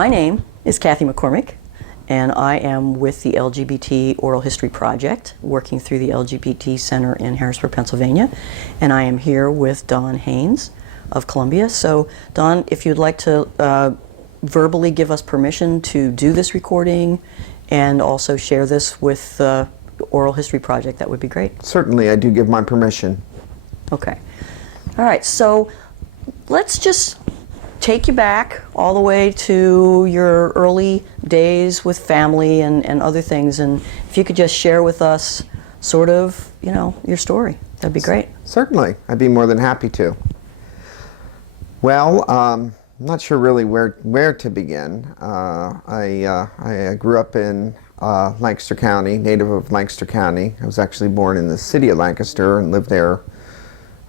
My name is Kathy McCormick, and I am with the LGBT Oral History Project, working through the LGBT Center in Harrisburg, Pennsylvania. And I am here with Don Haines of Columbia. So, Don, if you'd like to verbally give us permission to do this recording and also share this with the Oral History Project, that would be great. Certainly, I do give my permission. Okay. All right, so let's just take you back all the way to your early days with family and other things, and if you could just share with us sort of, you know, your story, that'd be great. Certainly, I'd be more than happy to. Well, I'm not sure really where to begin. I grew up in Lancaster County, native of Lancaster County. I was actually born in the city of Lancaster and lived there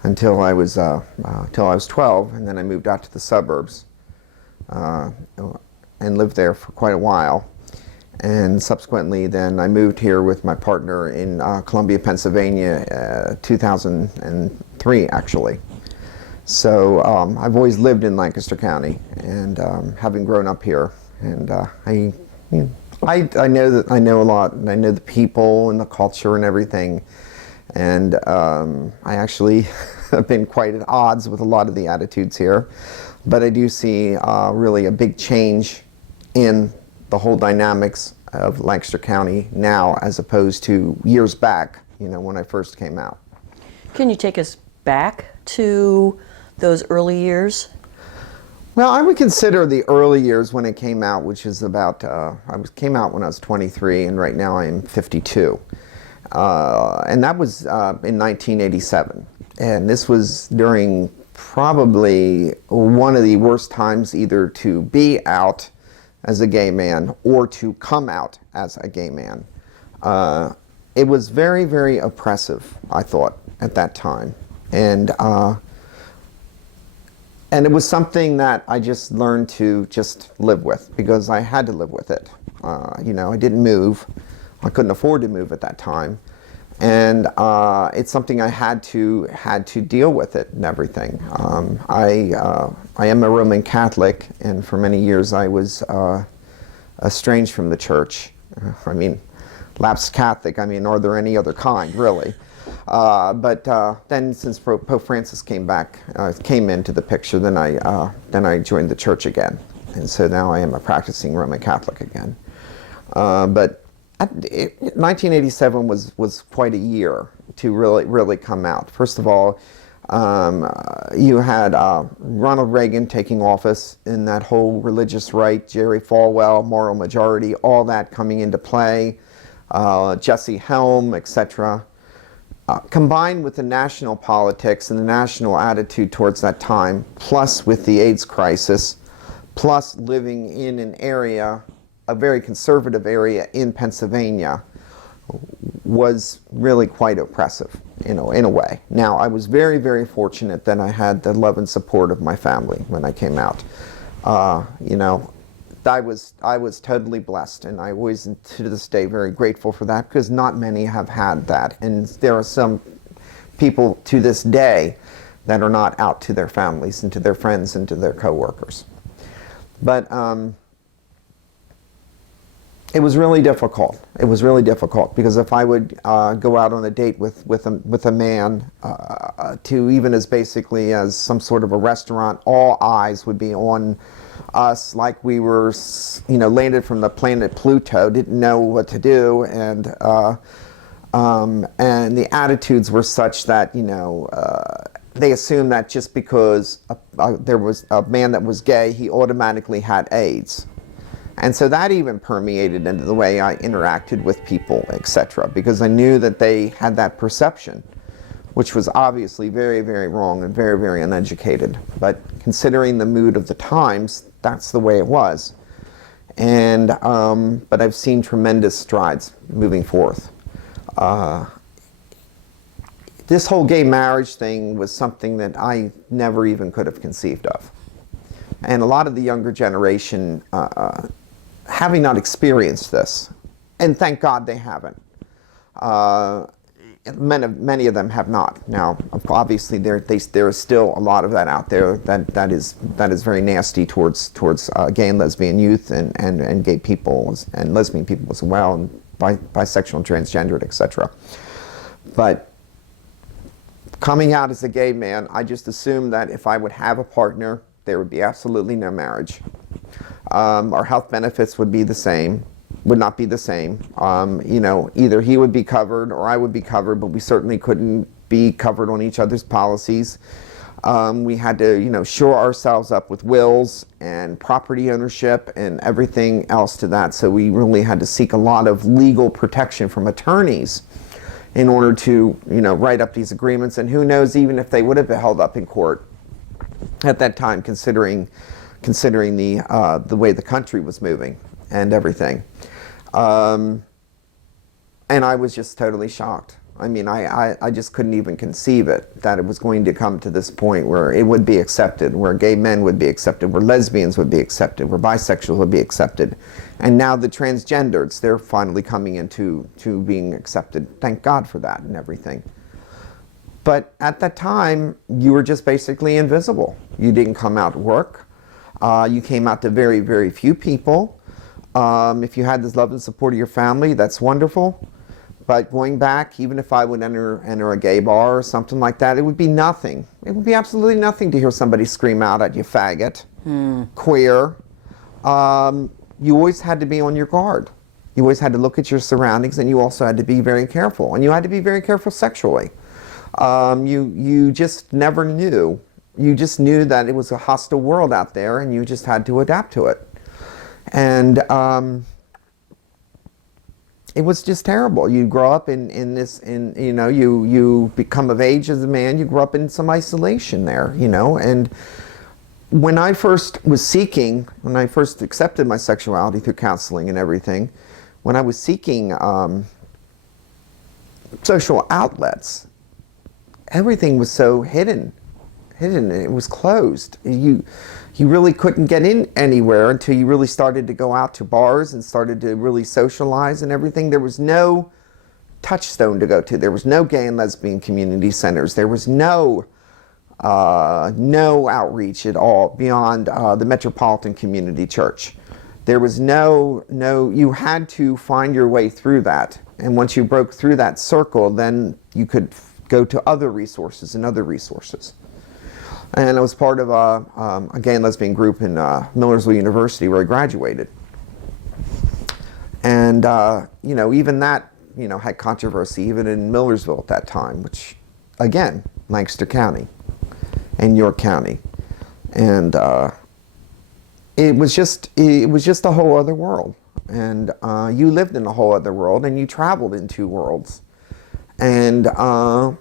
until I was 12, and then I moved out to the suburbs and lived there for quite a while. And subsequently, then I moved here with my partner in Columbia, Pennsylvania, 2003, actually. So I've always lived in Lancaster County, and having grown up here, and I know a lot, and I know the people and the culture and everything. And I actually have been quite at odds with a lot of the attitudes here, but I do see really a big change in the whole dynamics of Lancaster County now as opposed to years back, you know, when I first came out. Can you take us back to those early years? Well, I would consider the early years when it came out, which is about, came out when I was 23, and right now I am 52. And that was in 1987. And this was during probably one of the worst times either to be out as a gay man or to come out as a gay man. It was very, very oppressive, I thought, at that time. And it was something that I just learned to just live with, because I had to live with it. You know, I didn't move. I couldn't afford to move at that time, and it's something I had to deal with it and everything. I am a Roman Catholic, and for many years I was estranged from the church. I mean, lapsed Catholic. I mean, are there any other kind, really? But then, since Pope Francis came into the picture, then I joined the church again, and so now I am a practicing Roman Catholic again. But 1987 was quite a year to really come out. First of all, you had Ronald Reagan taking office, and that whole religious right, Jerry Falwell, moral majority, all that coming into play, Jesse Helm, etc. Combined with the national politics and the national attitude towards that time, plus with the AIDS crisis, plus living in an area, a very conservative area in Pennsylvania, was really quite oppressive, you know, in a way. Now, I was very, very fortunate that I had the love and support of my family when I came out. You know, I was totally blessed, and I always, to this day, very grateful for that, because not many have had that, and there are some people to this day that are not out to their families and to their friends and to their coworkers. But it was really difficult. It was really difficult, because if I would go out on a date with a man, to even as basically as some sort of a restaurant, all eyes would be on us, like we were, you know, landed from the planet Pluto, didn't know what to do, and the attitudes were such that, you know, they assumed that just because there was a man that was gay, he automatically had AIDS. And so that even permeated into the way I interacted with people, etc., because I knew that they had that perception, which was obviously very, very wrong and very, very uneducated. But considering the mood of the times, that's the way it was. And but I've seen tremendous strides moving forth. This whole gay marriage thing was something that I never even could have conceived of. And a lot of the younger generation, having not experienced this, and thank God they haven't, Many of them have not. Now, obviously, there is still a lot of that out there that is very nasty towards gay and lesbian youth and gay people and lesbian people as well, and bisexual and transgendered, etc. But coming out as a gay man, I just assumed that if I would have a partner, there would be absolutely no marriage. Our health benefits would not be the same. You know, either he would be covered or I would be covered, but we certainly couldn't be covered on each other's policies. We had to, you know, shore ourselves up with wills and property ownership and everything else to that. So we really had to seek a lot of legal protection from attorneys in order to, you know, write up these agreements. And who knows even if they would have been held up in court at that time, considering the way the country was moving and everything. And I was just totally shocked. I mean, I just couldn't even conceive it, that it was going to come to this point where it would be accepted, where gay men would be accepted, where lesbians would be accepted, where bisexuals would be accepted. And now the transgenders, they're finally coming into being accepted. Thank God for that and everything. But at that time, you were just basically invisible. You didn't come out to work. You came out to very, very few people. If you had this love and support of your family, that's wonderful. But going back, even if I would enter a gay bar or something like that, it would be nothing. It would be absolutely nothing to hear somebody scream out at you, faggot, queer. You always had to be on your guard. You always had to look at your surroundings, and you also had to be very careful. And you had to be very careful sexually. You just never knew. You just knew that it was a hostile world out there, and you just had to adapt to it. And it was just terrible. You grow up you know, you become of age as a man, you grow up in some isolation there, you know. And when I first accepted my sexuality through counseling and everything, when I was seeking social outlets, everything was so hidden. It was closed. You really couldn't get in anywhere until you really started to go out to bars and started to really socialize and everything. There was no touchstone to go to. There was no gay and lesbian community centers. There was no outreach at all beyond the Metropolitan Community Church. There was you had to find your way through that. And once you broke through that circle, then you could go to other resources and other resources. And I was part of a gay and lesbian group in Millersville University where I graduated. And, you know, even that, you know, had controversy even in Millersville at that time, which, again, Lancaster County and York County. And it was just a whole other world. And you lived in a whole other world, and you traveled in two worlds. And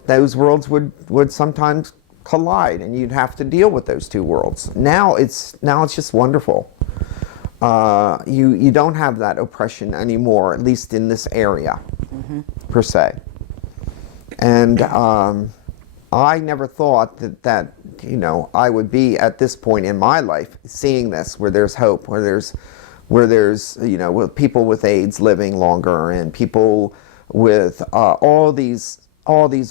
those worlds would sometimes collide, and you'd have to deal with those two worlds. Now it's just wonderful. You don't have that oppression anymore, at least in this area, per se. And I never thought that you know, I would be at this point in my life seeing this, where there's hope, where there's you know, with people with AIDS living longer, and people with all these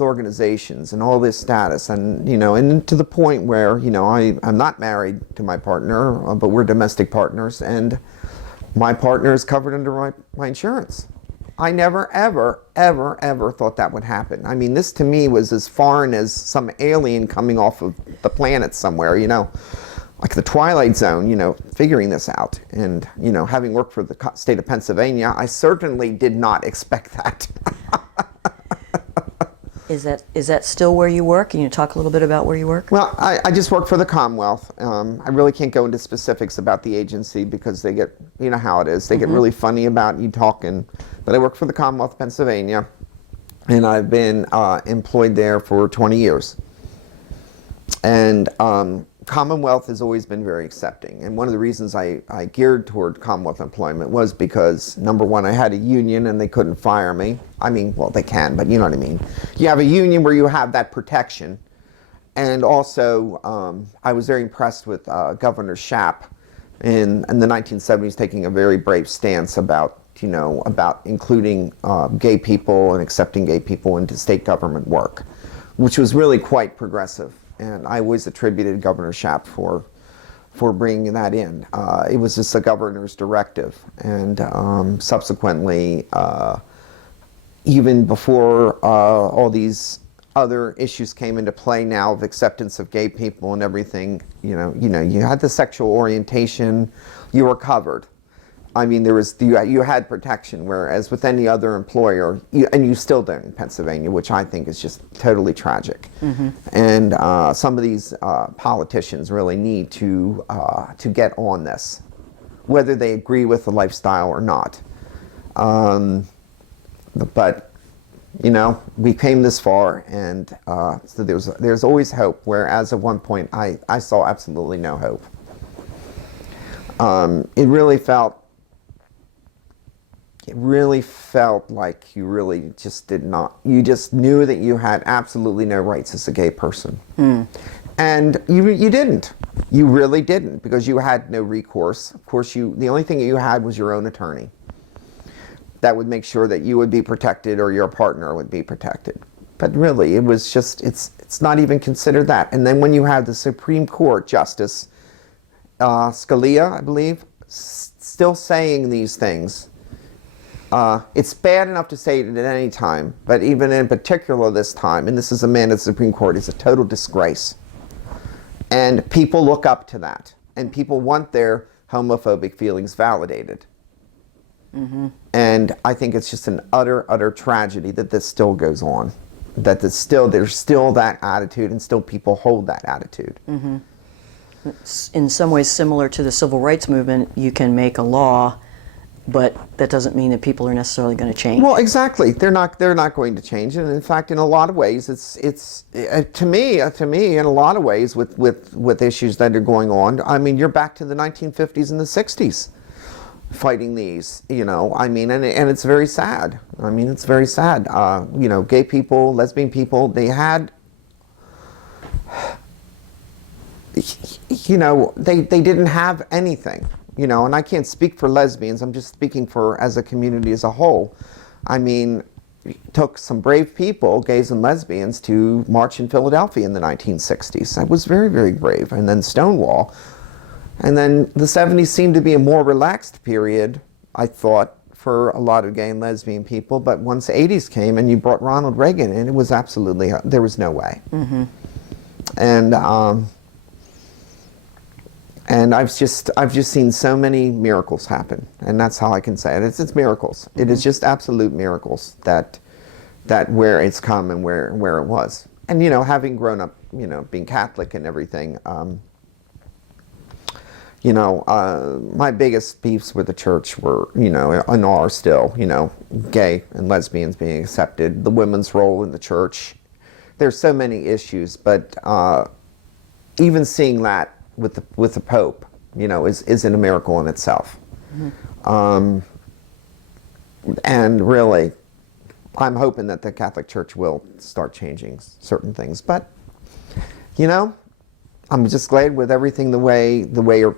organizations and all this status, and you know, and to the point where, you know, I'm not married to my partner, but we're domestic partners, and my partner is covered under my insurance. I never, ever, ever, ever thought that would happen. I mean, this to me was as foreign as some alien coming off of the planet somewhere, you know, like the Twilight Zone, you know, figuring this out. And, you know, having worked for the state of Pennsylvania, I certainly did not expect that. Is that still where you work? Can you talk a little bit about where you work? Well, I just work for the Commonwealth. I really can't go into specifics about the agency because they get, you know how it is, they get really funny about you talking. But I work for the Commonwealth of Pennsylvania, and I've been employed there for 20 years. And Commonwealth has always been very accepting. And one of the reasons I geared toward Commonwealth employment was because, number one, I had a union and they couldn't fire me. I mean, well, they can, but you know what I mean. You have a union where you have that protection. And also, I was very impressed with Governor Schaap in the 1970s taking a very brave stance about, you know, about including gay people and accepting gay people into state government work, which was really quite progressive. And I always attributed Governor Schaap for bringing that in. It was just a governor's directive, and subsequently, even before all these other issues came into play now of acceptance of gay people and everything, you had the sexual orientation, you were covered. I mean, you had protection, whereas with any other employer, and you still don't in Pennsylvania, which I think is just totally tragic. And some of these politicians really need to get on this, whether they agree with the lifestyle or not. But you know, we came this far, and so there's always hope. Whereas at one point, I saw absolutely no hope. It really felt like you really just did not. You just knew that you had absolutely no rights as a gay person, and you didn't. You really didn't, because you had no recourse. Of course, the only thing you had was your own attorney. That would make sure that you would be protected or your partner would be protected. But really, it was just, it's not even considered that. And then when you have the Supreme Court Justice, Scalia, I believe, still saying these things, it's bad enough to say it at any time, but even in particular this time, and this is a man at the Supreme Court, is a total disgrace. And people look up to that. And people want their homophobic feelings validated. And I think it's just an utter tragedy that this still goes on, that there's still that attitude, and still people hold that attitude. It's in some ways similar to the civil rights movement. You can make a law, but that doesn't mean that people are necessarily going to change. Well, exactly. They're not going to change, and in fact, in a lot of ways, it's to me in a lot of ways with issues that are going on. I mean, you're back to the 1950s and the 60s. Fighting these, you know, I mean, and it's very sad. I mean, it's very sad. You know, gay people, lesbian people, they had, you know, they didn't have anything, you know, and I can't speak for lesbians, I'm just speaking for as a community as a whole. I mean, it took some brave people, gays and lesbians, to march in Philadelphia in the 1960s. That was very, very brave. And then Stonewall. And then the 70s seemed to be a more relaxed period, I thought, for a lot of gay and lesbian people. But once the 80s came and you brought Ronald Reagan in, it was absolutely, there was no way. And I've just seen so many miracles happen, and that's how I can say it. It's miracles. It is just absolute miracles that where it's come and where it was. And you know, having grown up, you know, being Catholic and everything. You know, my biggest beefs with the church were, you know, and are still, you know, gay and lesbians being accepted, the women's role in the church. There's so many issues, but even seeing that with the Pope, you know, is a miracle in itself. And really, I'm hoping that the Catholic Church will start changing certain things, but, you know, I'm just glad with everything, the way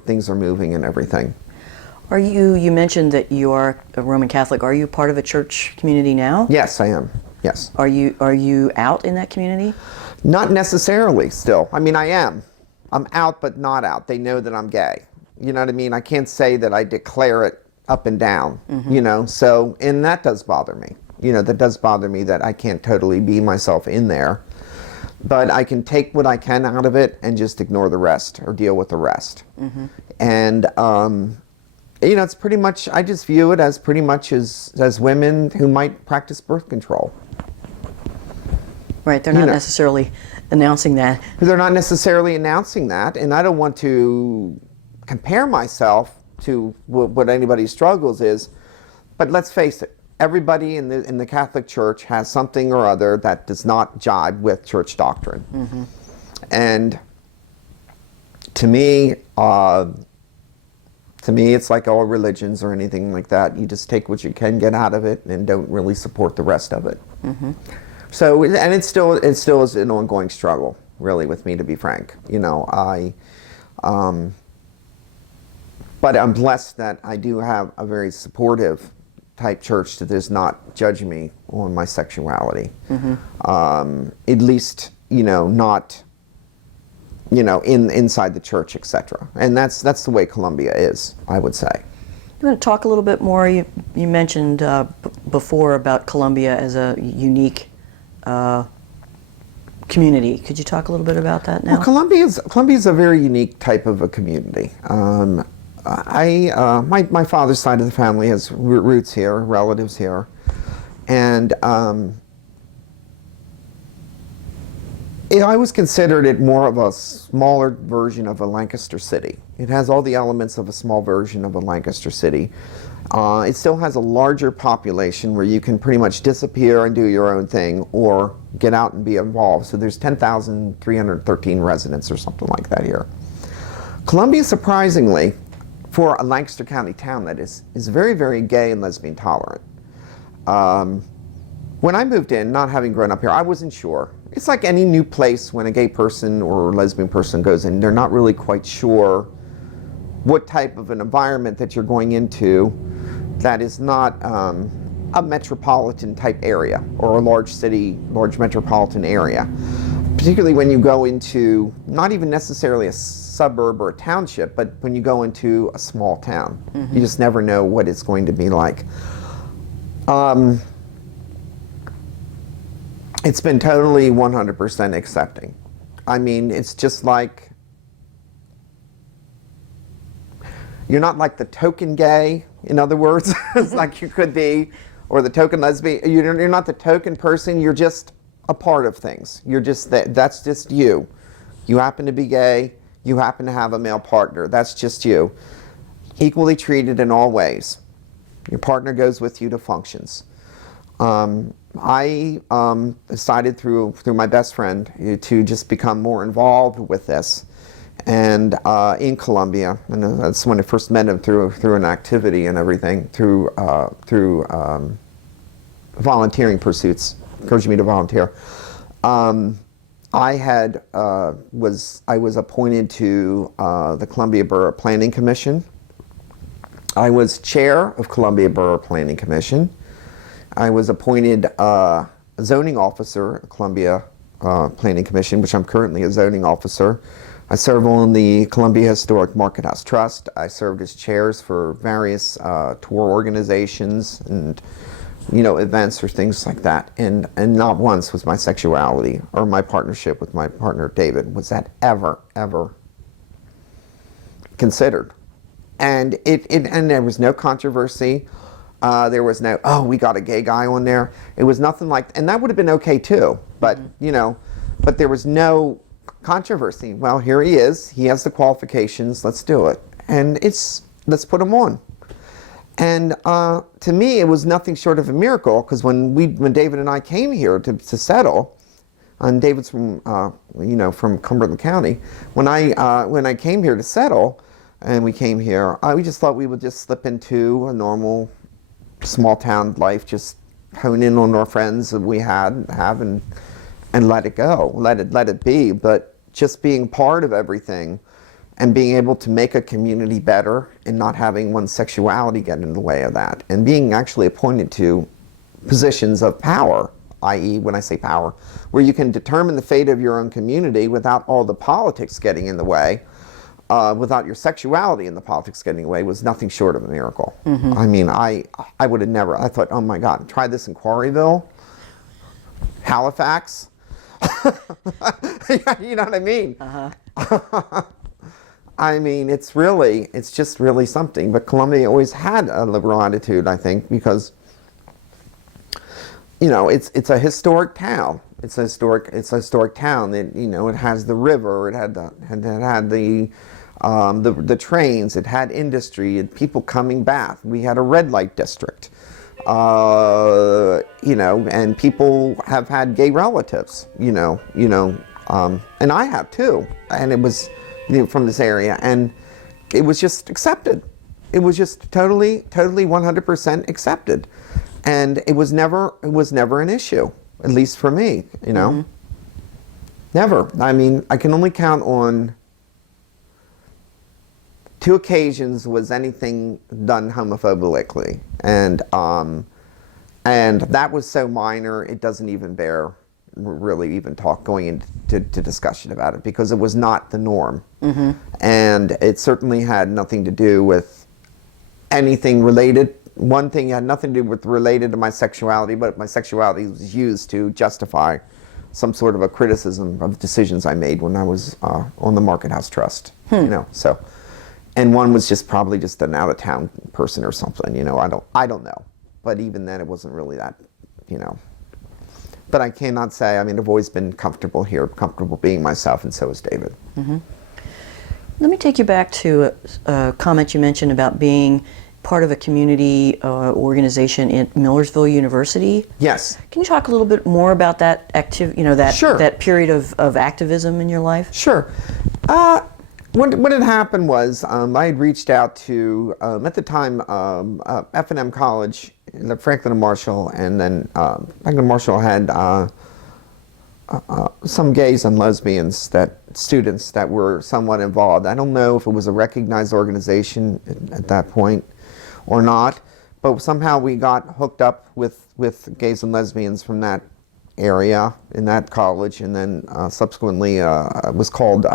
things are moving and everything. Are you mentioned that you are a Roman Catholic. Are you part of a church community now? Yes, I am. Yes. Are you out in that community? Not necessarily still. I mean, I am. I'm out, but not out. They know that I'm gay. You know what I mean? I can't say that I declare it up and down, you know? So, and that does bother me. You know, that does bother me that I can't totally be myself in there. But I can take what I can out of it and just ignore the rest or deal with the rest. And, you know, it's pretty much, I just view it as pretty much as women who might practice birth control. Right, they're not necessarily announcing that. They're not necessarily announcing that, and I don't want to compare myself to what anybody's struggles is, but let's face it, everybody in the Catholic Church has something or other that does not jibe with church doctrine. And to me, it's like all religions or anything like that. You just take what you can get out of it and don't really support the rest of it. So, and it still is an ongoing struggle, really, with me, to be frank. You know, but I'm blessed that I do have a very supportive type church that does not judge me on my sexuality. At least, not, inside the church, etc. And that's the way Columbia is, I would say. You want to talk a little bit more? You mentioned before about Columbia as a unique community. Could you talk a little bit about that now? Well, Columbia's a very unique type of a community. My father's side of the family has roots here, relatives here, and I always considered it more of a smaller version of a Lancaster city. It has all the elements of a small version of a Lancaster city. It still has a larger population where you can pretty much disappear and do your own thing or get out and be involved. So there's 10,313 residents or something like that here. Columbia, surprisingly, for a Lancaster County town that is very, very gay and lesbian tolerant. When I moved in, not having grown up here, I wasn't sure. It's like any new place when a gay person or lesbian person goes in, they're not really quite sure what type of an environment that you're going into that is not a metropolitan type area or a large city, large metropolitan area. Particularly when you go into not even necessarily a suburb or a township, but when you go into a small town. You just never know what it's going to be like. It's been totally 100% accepting. I mean, it's just like, you're not like the token gay, in other words, it's like you could be, or the token lesbian. You're not the token person, you're just a part of things. You're just, that's just you. You happen to be gay, you happen to have a male partner, that's just you. Equally treated in all ways. Your partner goes with you to functions. I decided through my best friend to just become more involved with this, and in Columbia, and that's when I first met him through an activity and everything, through volunteering pursuits, encouraging me to volunteer. I was appointed to the Columbia Borough Planning Commission. I was chair of Columbia Borough Planning Commission. I was appointed zoning officer at Columbia Planning Commission, which I'm currently a zoning officer. I serve on the Columbia Historic Market House Trust. I served as chairs for various tour organizations and events or things like that. And not once was my sexuality or my partnership with my partner David was that ever considered. And and there was no controversy. There was no, oh, we got a gay guy on there. It was nothing like, and that would have been okay too. But but there was no controversy. Well, here he is. He has the qualifications. Let's do it. And let's put him on. And to me, it was nothing short of a miracle, because when David and I came here to settle, and David's from from Cumberland County, when I came here to settle, and we came here, we just thought we would just slip into a normal small town life, just hone in on our friends that we have and let it go, let it be. But just being part of everything and being able to make a community better and not having one's sexuality get in the way of that, and being actually appointed to positions of power, i.e. when I say power, where you can determine the fate of your own community without all the politics getting in the way, without your sexuality and the politics getting away, was nothing short of a miracle. I mean, I would have never, I thought, oh my God, try this in Quarryville, Halifax. You know what I mean? I mean, it's just really something. But Columbia always had a liberal attitude, I think, because it's a historic town. It's a historic town. It has the river. It had the trains. It had industry. It had people coming back. We had a red light district. And people have had gay relatives. And I have too. And it was from this area, and it was just accepted. It was just totally 100% accepted, and it was never an issue, at least for me. Never. I mean, I can only count on 2 occasions was anything done homophobically, and that was so minor it doesn't even bear really even going into discussion about it, because it was not the norm. And it certainly had nothing to do with anything related. One thing had nothing to do with related to my sexuality, but my sexuality was used to justify some sort of a criticism of decisions I made when I was on the Market House Trust. You know, so, and one was just probably just an out-of-town person or something. You know, I don't know, but even then it wasn't really that, you know. But I cannot say, I mean, I've always been comfortable here, comfortable being myself, and so is David. Let me take you back to a comment you mentioned about being part of a community organization in Millersville University. Yes. Can you talk a little bit more about that Sure. that period of activism in your life? Sure. What had happened was I had reached out to, at the time, F&M College, Franklin and Marshall, and then Franklin and Marshall had some gays and lesbians, students that were somewhat involved. I don't know if it was a recognized organization at that point or not, but somehow we got hooked up with gays and lesbians from that area in that college, and then subsequently it was called,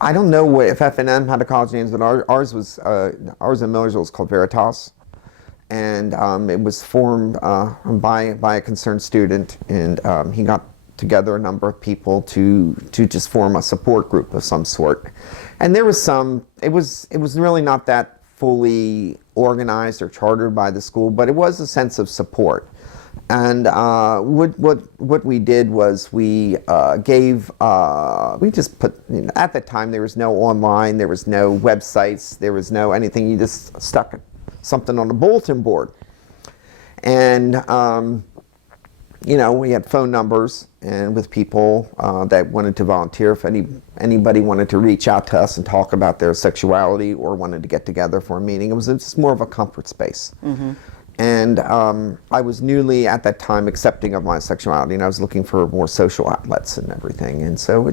I don't know if F&M had a college name, but ours in Millersville was called Veritas, and it was formed by a concerned student, and he got together a number of people to just form a support group of some sort. And there was it was really not that fully organized or chartered by the school, but it was a sense of support. And what we did was we just put, you know, at the time there was no online, there was no websites, there was no anything. You just stuck something on a bulletin board, and you know, we had phone numbers and with people that wanted to volunteer. If anybody wanted to reach out to us and talk about their sexuality or wanted to get together for a meeting, it was just more of a comfort space. And I was newly, at that time, accepting of my sexuality, and I was looking for more social outlets and everything. And so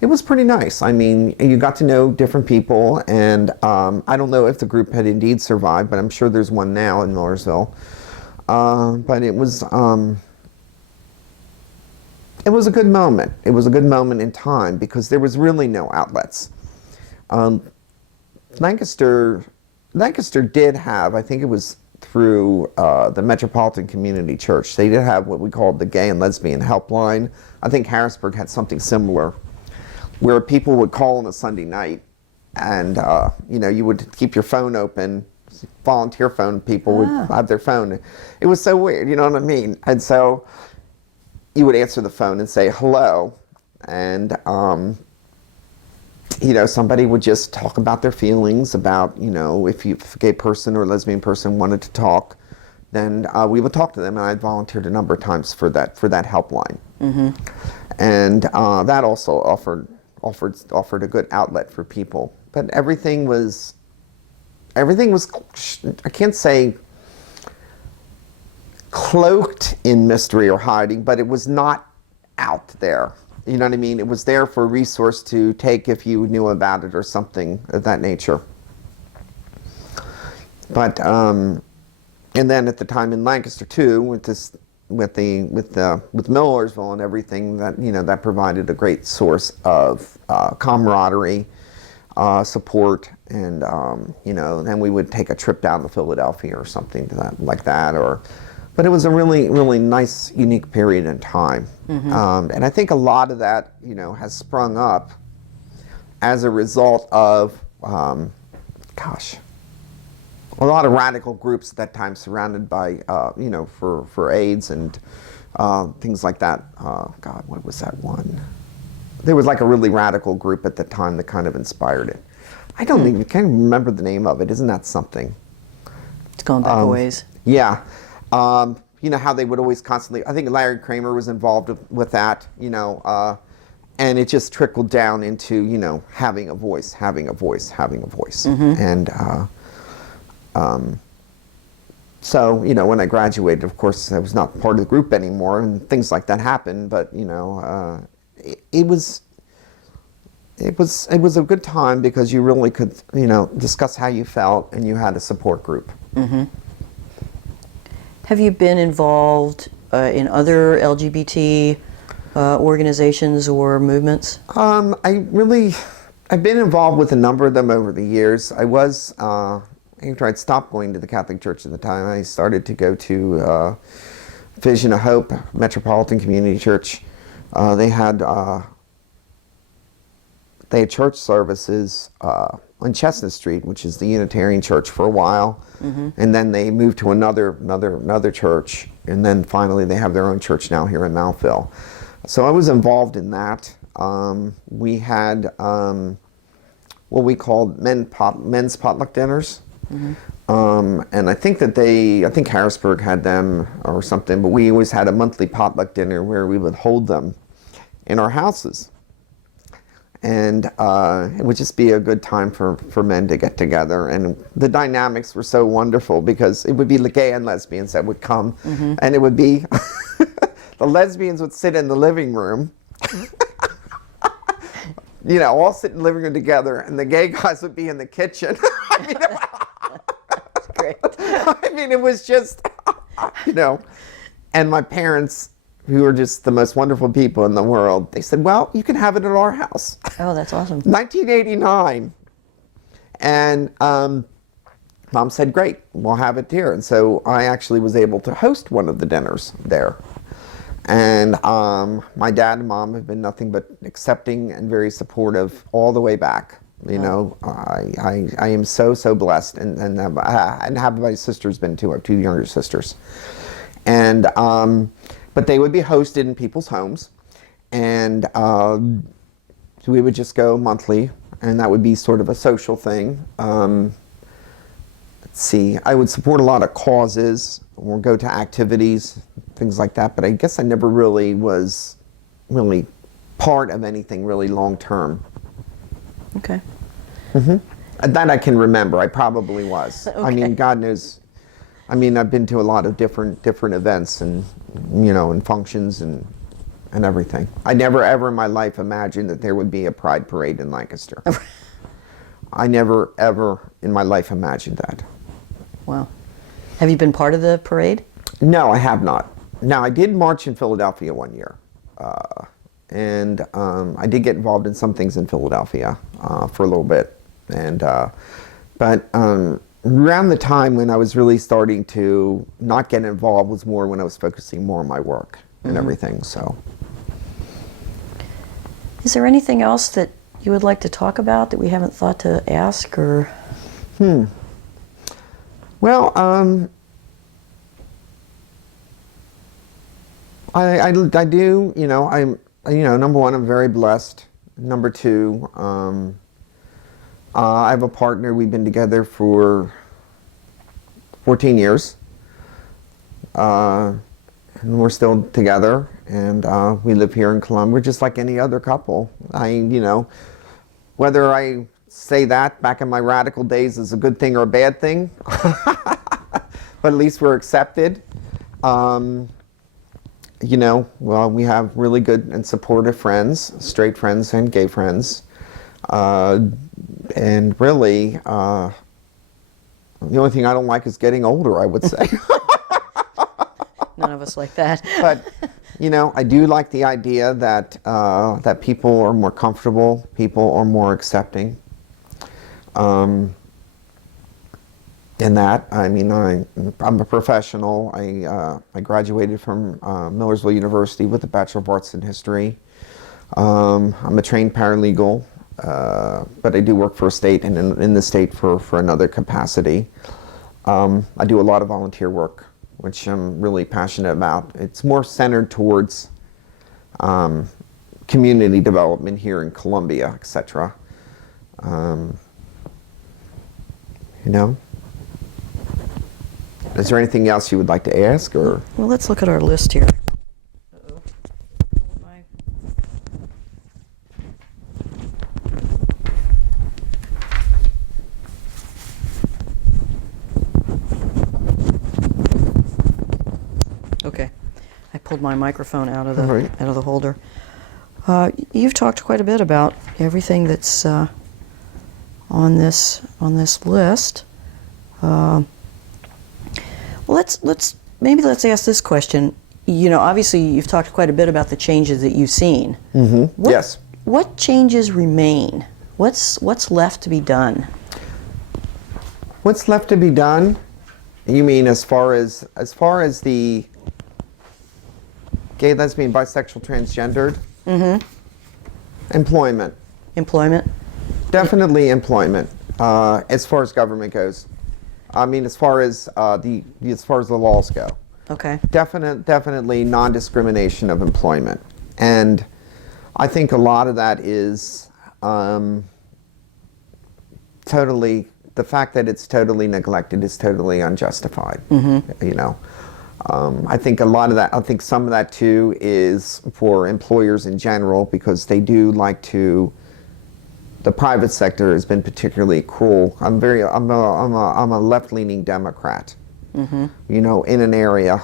it was pretty nice. I mean, you got to know different people, and I don't know if the group had indeed survived, but I'm sure there's one now in Millersville. But it was a good moment. It was a good moment in time because there was really no outlets. Lancaster did have, I think it was through the Metropolitan Community Church, they did have what we called the Gay and Lesbian Helpline. I think Harrisburg had something similar, where people would call on a Sunday night, and you know, you would keep your phone open. Volunteer phone people would have their phone. It was so weird, you know what I mean? And so you would answer the phone and say hello, and you know, somebody would just talk about their feelings about, you know, if a gay person or lesbian person wanted to talk, then we would talk to them, and I volunteered a number of times for that helpline. And that also offered a good outlet for people. But everything was, I can't say cloaked in mystery or hiding, but it was not out there. You know what I mean? It was there for a resource to take if you knew about it or something of that nature. But and then at the time in Lancaster too, with Millersville and everything, that, you know, that provided a great source of camaraderie, support, and you know, then we would take a trip down to Philadelphia or something like that, or. But it was a really, really nice, unique period in time. And I think a lot of that, you know, has sprung up as a result of, a lot of radical groups at that time surrounded by, you know, for AIDS and things like that. God, what was that one? There was like a really radical group at the time that kind of inspired it. I don't even, can't even remember the name of it. Isn't that something? It's going back a ways. Yeah. You know how they would always constantly, I think Larry Kramer was involved with that, you know, and it just trickled down into, you know, having a voice. And so, you know, when I graduated, of course, I was not part of the group anymore, and things like that happened, but, you know, it was it was a good time because you really could, discuss how you felt, and you had a support group. Have you been involved in other LGBT organizations or movements? I've been involved with a number of them over the years. After I'd stopped going to the Catholic Church at the time, I started to go to Vision of Hope Metropolitan Community Church. They had church services on Chestnut Street, which is the Unitarian Church, for a while, and then they moved to another church, and then finally they have their own church now here in Mountfil. So I was involved in that. We had what we called men's potluck dinners, and I think Harrisburg had them or something, but we always had a monthly potluck dinner where we would hold them in our houses. And it would just be a good time for men to get together. And the dynamics were so wonderful because it would be the gay and lesbians that would come. And it would be, the lesbians would sit in the living room, all sit in the living room together, and the gay guys would be in the kitchen. That's great. It was just, and my parents, who are just the most wonderful people in the world, they said, well, you can have it at our house. Oh, that's awesome. 1989. And Mom said, great, we'll have it here. And so I actually was able to host one of the dinners there. And my dad and Mom have been nothing but accepting and very supportive all the way back. I am so blessed, and have my sister's been too. I have two younger sisters. And but they would be hosted in people's homes, and so we would just go monthly, and that would be sort of a social thing. Let's see, I would support a lot of causes or go to activities, things like that, but I guess I never really was part of anything really long term. Okay. That I can remember. I probably was. Okay. God knows. I've been to a lot of different events and, and functions and everything. I never ever in my life imagined that there would be a pride parade in Lancaster. I never ever in my life imagined that. Wow. Have you been part of the parade? No, I have not. Now, I did march in Philadelphia one year. And I did get involved in some things in Philadelphia for a little bit. And but around the time when I was really starting to not get involved was more when I was focusing more on my work and everything. So, is there anything else that you would like to talk about that we haven't thought to ask, or? Well, I do. Number one, I'm very blessed. Number two, I have a partner. We've been together for 14 years. And we're still together, and we live here in Columbia. We're just like any other couple. Whether I say that back in my radical days is a good thing or a bad thing, but at least we're accepted. Well, we have really good and supportive friends, straight friends and gay friends. And really, the only thing I don't like is getting older, I would say. None of us like that. But, I do like the idea that that people are more comfortable, people are more accepting. In that, I'm a professional. I graduated from Millersville University with a Bachelor of Arts in History. I'm a trained paralegal, but I do work for a state and in the state for another capacity. I do a lot of volunteer work, which I'm really passionate about. It's more centered towards community development here in Columbia, etc. Is there anything else you would like to ask, or? Well, let's look at our list here. Uh-oh. Okay, I pulled my microphone out of the All right. holder. You've talked quite a bit about everything that's on this list. Well, let's ask this question. You know, obviously, you've talked quite a bit about the changes that you've seen. Mm-hmm. Yes. What changes remain? What's left to be done? What's left to be done? You mean as far as the gay, lesbian, bisexual, transgendered? Mm-hmm. Employment. Employment? Definitely employment. As far as government goes. I mean, as far as the laws go. Okay. Definitely non-discrimination of employment. And I think a lot of that is totally, the fact that it's totally neglected is totally unjustified. Mm-hmm. You know, I think a lot of that, I think some of that too is for employers in general, because they do like to, the private sector has been particularly cruel. I'm a left-leaning Democrat. Mm-hmm. You know, in an area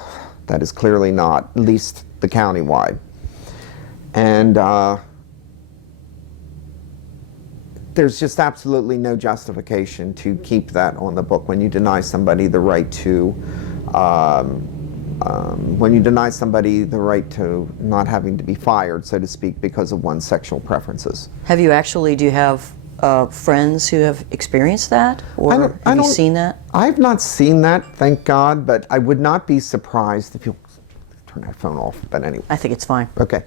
that is clearly not, at least the countywide. And there's just absolutely no justification to keep that on the book when you deny somebody the right to, not having to be fired, so to speak, because of one's sexual preferences. Do you have friends who have experienced that? Or have you seen that? I've not seen that, thank God, but I would not be surprised if you turn that phone off, but anyway. I think it's fine. Okay.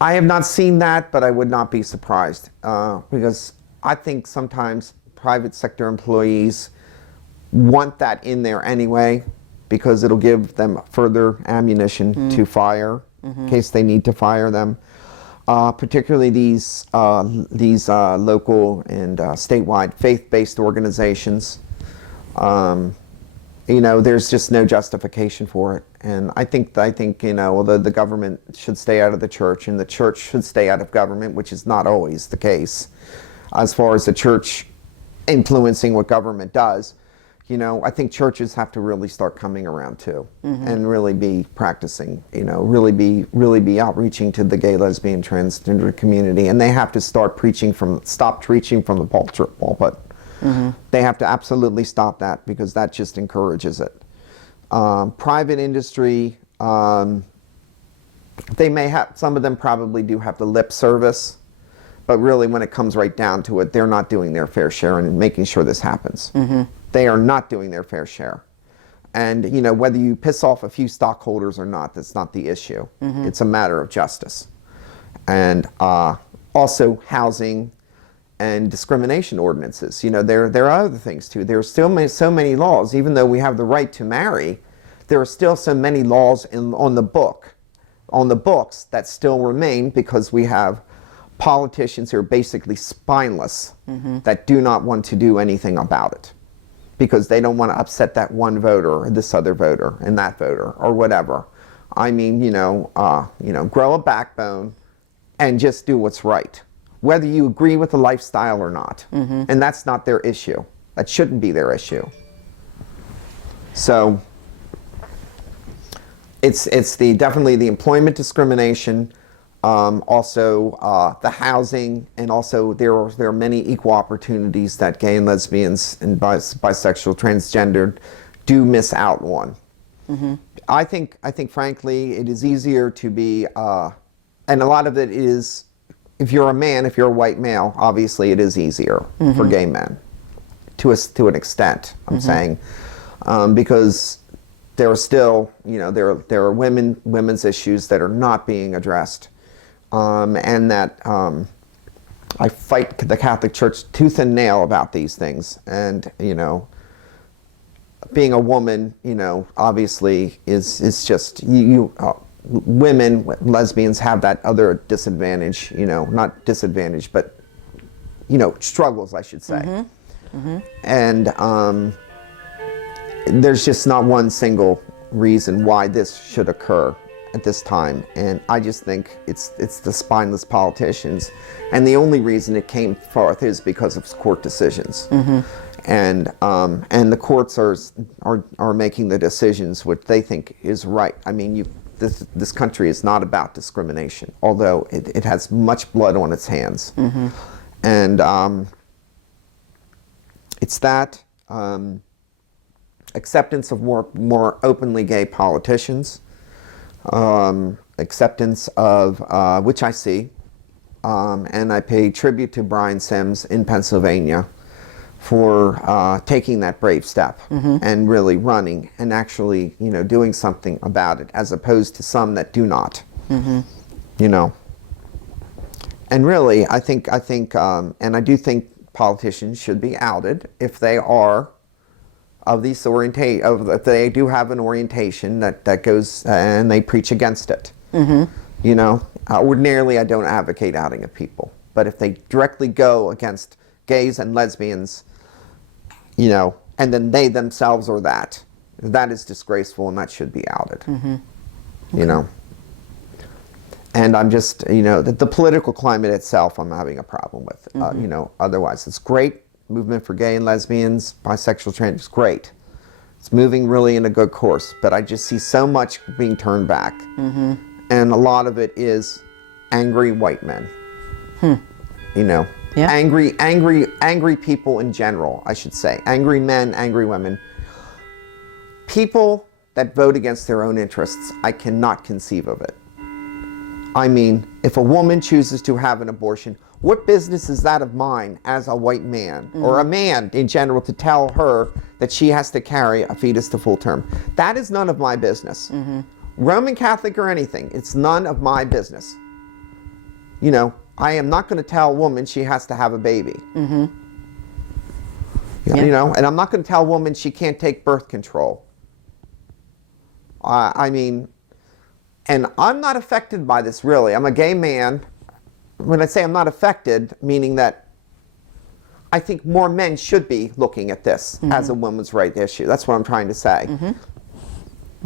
I have not seen that, but I would not be surprised, because I think sometimes private sector employees want that in there anyway, because it'll give them further ammunition to fire, in case they need to fire them. Particularly these local and statewide faith-based organizations. You know, there's just no justification for it, and I think you know, although the government should stay out of the church and the church should stay out of government, which is not always the case, as far as the church influencing what government does. You know, I think churches have to really start coming around too, and really be practicing. You know, really be outreaching to the gay, lesbian, transgender community, and they have to stop preaching from the pulpit. They have to absolutely stop that, because that just encourages it. Private industry, they may have, some of them probably do have the lip service, but really when it comes right down to it, they're not doing their fair share in making sure this happens. They are not doing their fair share. And you know, whether you piss off a few stockholders or not, that's not the issue. It's a matter of justice. And also housing and discrimination ordinances. You know, there are other things too. There are still so many laws, even though we have the right to marry, there are still so many laws on the books that still remain, because we have politicians who are basically spineless, that do not want to do anything about it, because they don't want to upset that one voter or this other voter and that voter or whatever. I mean, you know, grow a backbone and just do what's right, whether you agree with the lifestyle or not. And that's not their issue. That shouldn't be their issue. So it's definitely the employment discrimination, also the housing, and also there are many equal opportunities that gay and lesbians and bisexual, transgendered do miss out on. I think frankly it is easier to be, and a lot of it is, if you're a man, if you're a white male, obviously it is easier for gay men, to an extent, I'm saying, because there are still, you know, there are women's issues that are not being addressed, and that I fight the Catholic Church tooth and nail about these things. And you know, being a woman, you know, obviously is just women, lesbians have that other disadvantage, you know, not disadvantage, but, you know, struggles, I should say. And there's just not one single reason why this should occur at this time. And I just think it's the spineless politicians. And the only reason it came forth is because of court decisions. And the courts are making the decisions which they think is right. I mean, this country is not about discrimination, although it has much blood on its hands. And it's that acceptance of more openly gay politicians, acceptance of, which I see, and I pay tribute to Brian Sims in Pennsylvania for taking that brave step and really running and actually, doing something about it, as opposed to some that do not. And really, I think, and I do think politicians should be outed if they are of these if they do have an orientation that goes and they preach against it. Ordinarily, I don't advocate outing of people, but if they directly go against gays and lesbians, and then they themselves are that is disgraceful, and that should be outed. And I'm just, the political climate itself, I'm having a problem with. Otherwise, it's great. Movement for gay and lesbians, bisexual, trans, it's great. It's moving really in a good course, but I just see so much being turned back. And a lot of it is angry white men. Yeah. Angry people in general, I should say. Angry men, angry women. People that vote against their own interests, I cannot conceive of it. I mean, if a woman chooses to have an abortion, what business is that of mine as a white man, or a man in general, to tell her that she has to carry a fetus to full term? That is none of my business. Roman Catholic or anything, it's none of my business. I am not going to tell a woman she has to have a baby. And I'm not going to tell a woman she can't take birth control. I mean, and I'm not affected by this, really. I'm a gay man. When I say I'm not affected, meaning that I think more men should be looking at this as a women's right issue. That's what I'm trying to say.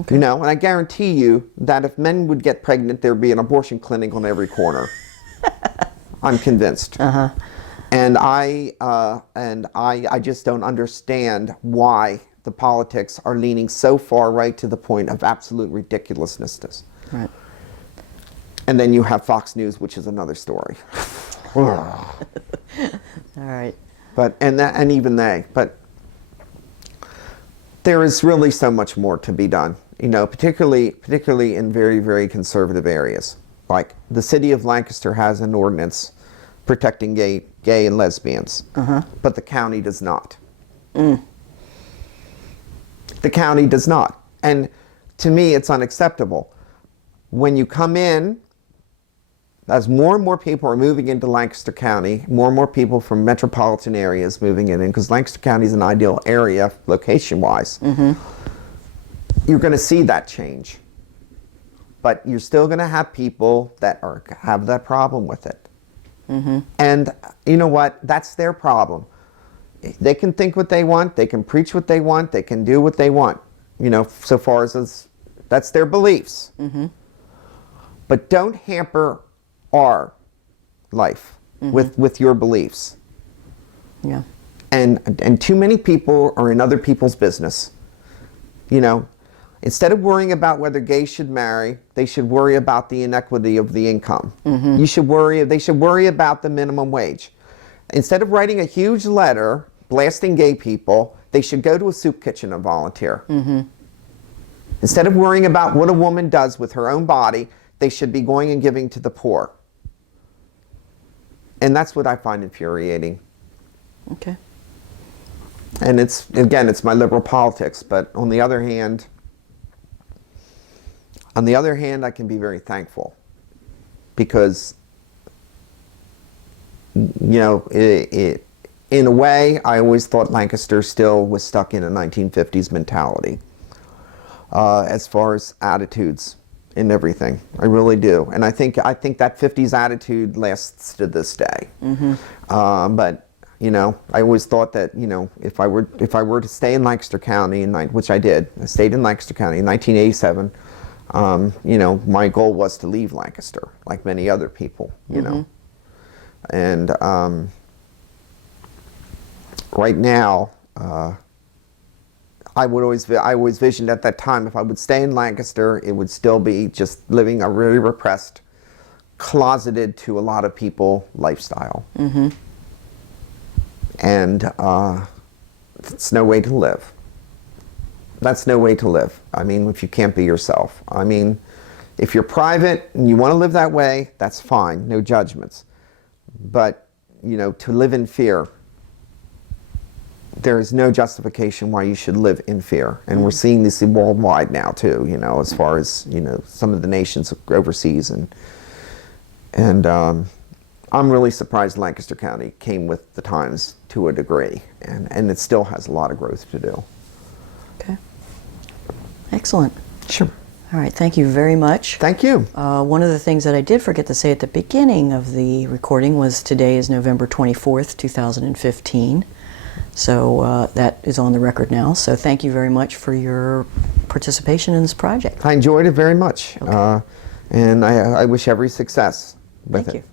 Okay. And I guarantee you that if men would get pregnant, there'd be an abortion clinic on every corner. I'm convinced. And I just don't understand why the politics are leaning so far right to the point of absolute ridiculousness. Right. And then you have Fox News, which is another story. All right. But even they. But there is really so much more to be done. Particularly in very, very conservative areas. Like the city of Lancaster has an ordinance protecting gay and lesbians, but the county does not. The county does not. And to me, it's unacceptable. When you come in, as more and more people are moving into Lancaster County, more and more people from metropolitan areas moving in, because Lancaster County is an ideal area location-wise, you're going to see that change. But you're still going to have people that have that problem with it. And you know what? That's their problem. They can think what they want. They can preach what they want. They can do what they want. So far as that's their beliefs. But don't hamper our life with your beliefs. Yeah. And too many people are in other people's business. Instead of worrying about whether gays should marry, they should worry about the inequity of the income. They should worry about the minimum wage. Instead of writing a huge letter blasting gay people, they should go to a soup kitchen and volunteer. Instead of worrying about what a woman does with her own body, they should be going and giving to the poor. And that's what I find infuriating. Okay. And it's my liberal politics, but on the other hand, I can be very thankful because, in a way, I always thought Lancaster still was stuck in a 1950s mentality as far as attitudes and everything. I really do. And I think that 50s attitude lasts to this day. But I always thought that, if I were to stay in Lancaster County, which I did, I stayed in Lancaster County in 1987. My goal was to leave Lancaster, like many other people, And right now, I always visioned at that time, if I would stay in Lancaster, it would still be just living a really repressed, closeted to a lot of people lifestyle. Mm-hmm. And it's no way to live. That's no way to live. I mean, if you can't be yourself. I mean, if you're private and you want to live that way, that's fine, no judgments. But, you know, to live in fear, there is no justification why you should live in fear. And we're seeing this worldwide now too, you know, as far as, you know, some of the nations overseas. And I'm really surprised Lancaster County came with the times to a degree. And it still has a lot of growth to do. Okay. Excellent. Sure. All right, thank you very much. Thank you. One of the things that I did forget to say at the beginning of the recording was today is November 24th, 2015. So that is on the record now. So thank you very much for your participation in this project. I enjoyed it very much. Okay. And I wish every success with Thank it. you.